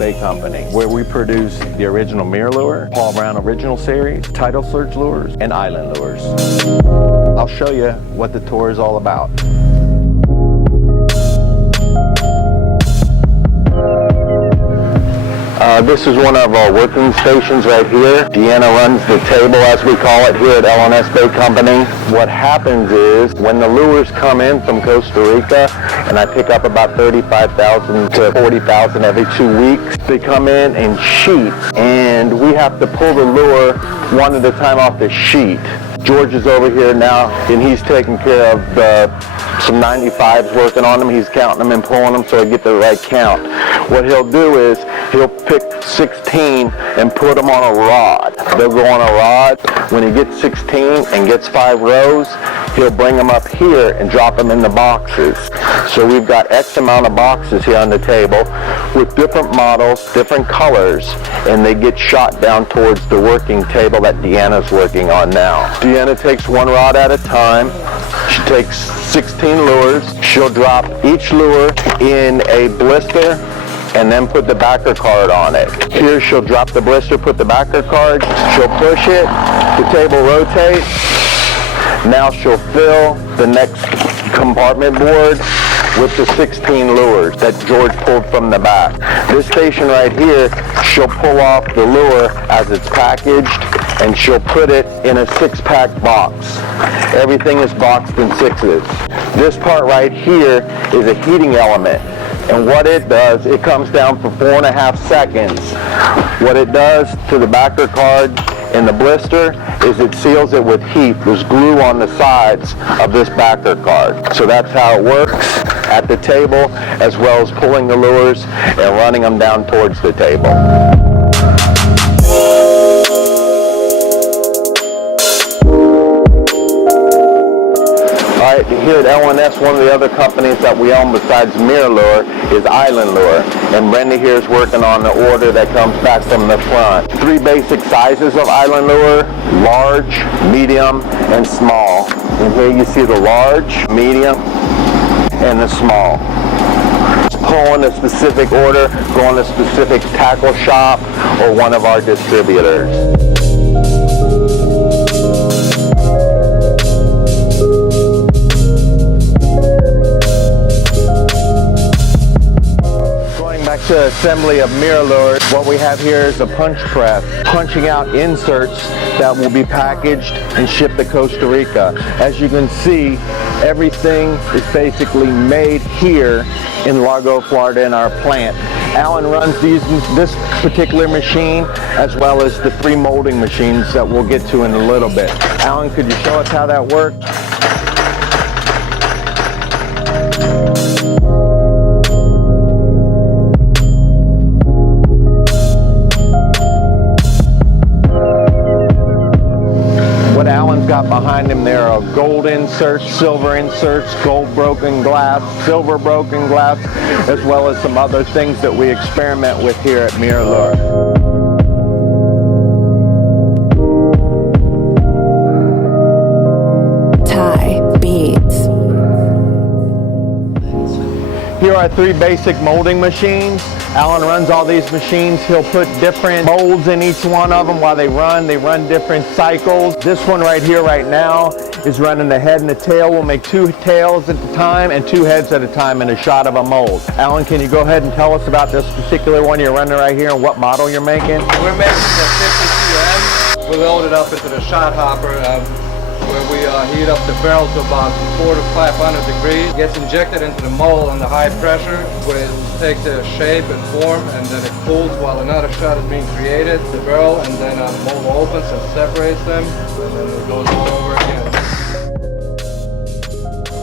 Bait Company, where we produce the original Mirrolure, Paul Brown Original Series, Tidal Surge lures, and Iland lures. I'll show you what the tour is all about. This is one of our working stations right here. Deanna runs the table, as we call it, here at L&S Bait Company. What happens is, when the lures come in from Costa Rica, and I pick up about 35,000 to 40,000 every 2 weeks, they come in sheets, and we have to pull the lure one at a time off the sheet. George is over here now, and he's taking care of some 95s, working on them. He's counting them and pulling them so I get the right count. What he'll do is he'll pick 16 and put them on a rod. They'll go on a rod. When he gets 16 and gets 5 rows, he'll bring them up here and drop them in the boxes. So we've got X amount of boxes here on the table with different models, different colors, and they get shot down towards the working table that Deanna's working on now. Deanna takes one rod at a time. She takes 16 lures. She'll drop each lure in a blister and then put the backer card on it. Here she'll drop the blister, put the backer card, she'll push it, the table rotates. Now she'll fill the next compartment board with the 16 lures that George pulled from the back. This station right here, she'll pull off the lure as it's packaged, and she'll put it in a 6-pack box. Everything is boxed in 6s. This part right here is a heating element. And what it does, it comes down for 4.5 seconds. What it does to the backer card in the blister is it seals it with heat. There's glue on the sides of this backer card. So that's how it works at the table, as well as pulling the lures and running them down towards the table. Alright, here at L&S, one of the other companies that we own besides Mirrolure is Iland Lure. And Brenda here is working on the order that comes back from the front. 3 basic sizes of Iland Lure: large, medium, and small. And here you see the large, medium, and the small. Pull in a specific order, go in a specific tackle shop, or one of our distributors. To assembly of Mirrolure, what we have here is a punch press, punching out inserts that will be packaged and shipped to Costa Rica. As you can see, everything is basically made here in Largo, Florida, in our plant. Alan runs this particular machine, as well as the 3 molding machines that we'll get to in a little bit. Alan, could you show us how that works? Got behind him there are gold inserts, silver inserts, gold broken glass, silver broken glass, as well as some other things that we experiment with here at Mirrolure. Here are 3 basic molding machines. Alan runs all these machines. He'll put different molds in each one of them while they run. They run different cycles. This one right here right now is running the head and the tail. We'll make 2 tails at a time and 2 heads at a time in a shot of a mold. Alan, can you go ahead and tell us about this particular one you're running right here and what model you're making? We're making the 52M. We load it up into the shot hopper, where we heat up the barrel to about 400 to 500 degrees. It gets injected into the mold under high pressure, where it takes the shape and form, and then it cools while another shot is being created. The barrel, and then the mold opens and separates them, and then it goes all over again.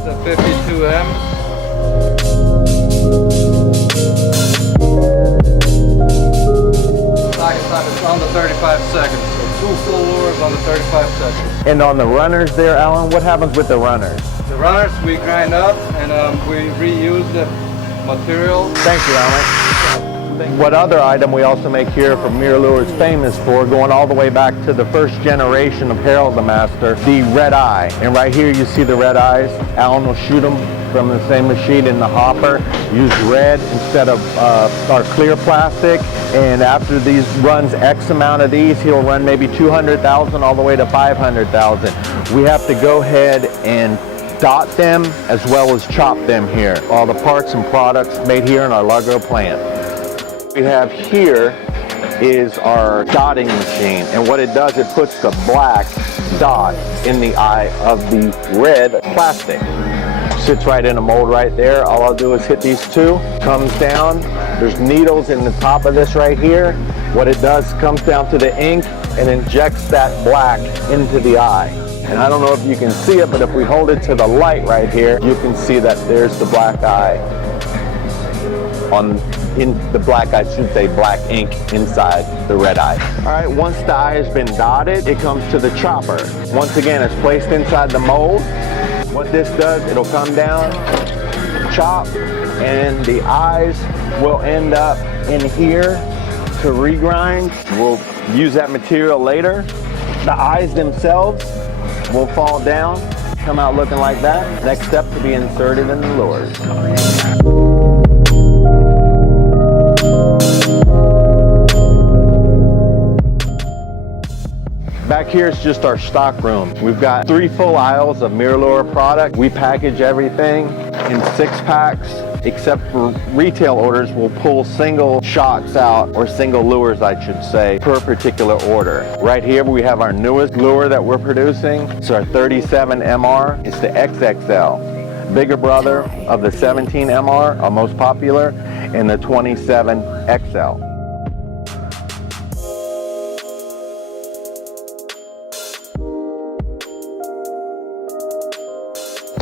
The 52M. Second time it's under 35 seconds. 2 full lures on the 35 seconds. And on the runners there, Alan, what happens with the runners? The runners we grind up and we reuse the material. Thank you, Alan. something. What other item we also make here from Mirrolure is famous for, going all the way back to the first generation of Harold the Master, the red eye. And right here you see the red eyes. Alan will shoot them from the same machine in the hopper. Use red instead of our clear plastic. And after these runs X amount of these, he'll run maybe 200,000 all the way to 500,000. We have to go ahead and dot them as well as chop them here. All the parts and products made here in our Largo plant. What we have here is our dotting machine, and what it does, it puts the black dot in the eye of the red plastic. Sits right in a mold right there. All I'll do is hit these two, comes down. There's needles in the top of this right here. What it does, comes down to the ink and injects that black into the eye. And I don't know if you can see it, but if we hold it to the light right here, you can see that there's the black eye. In the black eye, should say black ink inside the red eye. All right, once the eye has been dotted, it comes to the chopper. Once again, it's placed inside the mold. What this does, it'll come down, chop, and the eyes will end up in here to regrind. We'll use that material later. The eyes themselves will fall down, come out looking like that. Next step to be inserted in the lures. Back here is just our stock room. We've got 3 full aisles of Mirrolure product. We package everything in 6-packs, except for retail orders. We'll pull single shots out, or single lures I should say, per particular order. Right here we have our newest lure that we're producing. It's our 37 MR. It's the XXL. Bigger brother of the 17 MR, our most popular, and the 27 XL.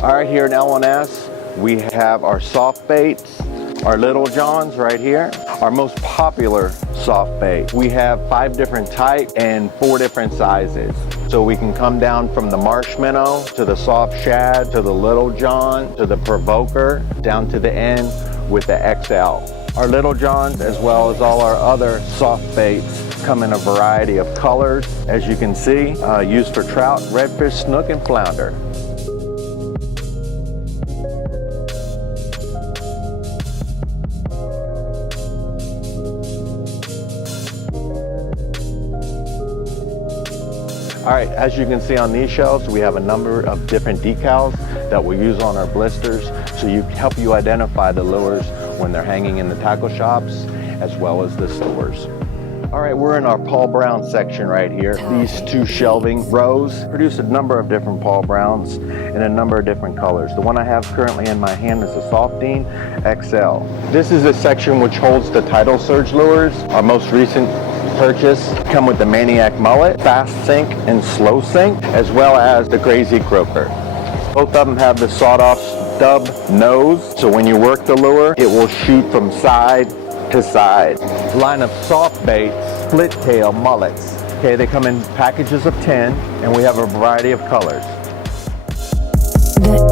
All right, here in L&S, we have our soft baits, our Little Johns right here, our most popular soft bait. We have 5 different types and 4 different sizes. So we can come down from the marshmallow to the soft shad, to the Little John, to the provoker, down to the end with the XL. Our Little Johns, as well as all our other soft baits, come in a variety of colors, as you can see, used for trout, redfish, snook, and flounder. All right, as you can see on these shelves, we have a number of different decals that we use on our blisters, so help you identify the lures when they're hanging in the tackle shops, as well as the stores. All right, we're in our Paul Brown section right here. These 2 shelving rows produce a number of different Paul Browns in a number of different colors. The one I have currently in my hand is the Softeen XL. This is a section which holds the Tidal Surge lures. Our most recent purchase come with the Maniac Mullet, Fast Sink and Slow Sink, as well as the Crazy Croaker. Both of them have the sawed-off stub nose, so when you work the lure, it will shoot from side to side. Line of soft baits, split tail mullets. Okay, they come in packages of 10, and we have a variety of colors. The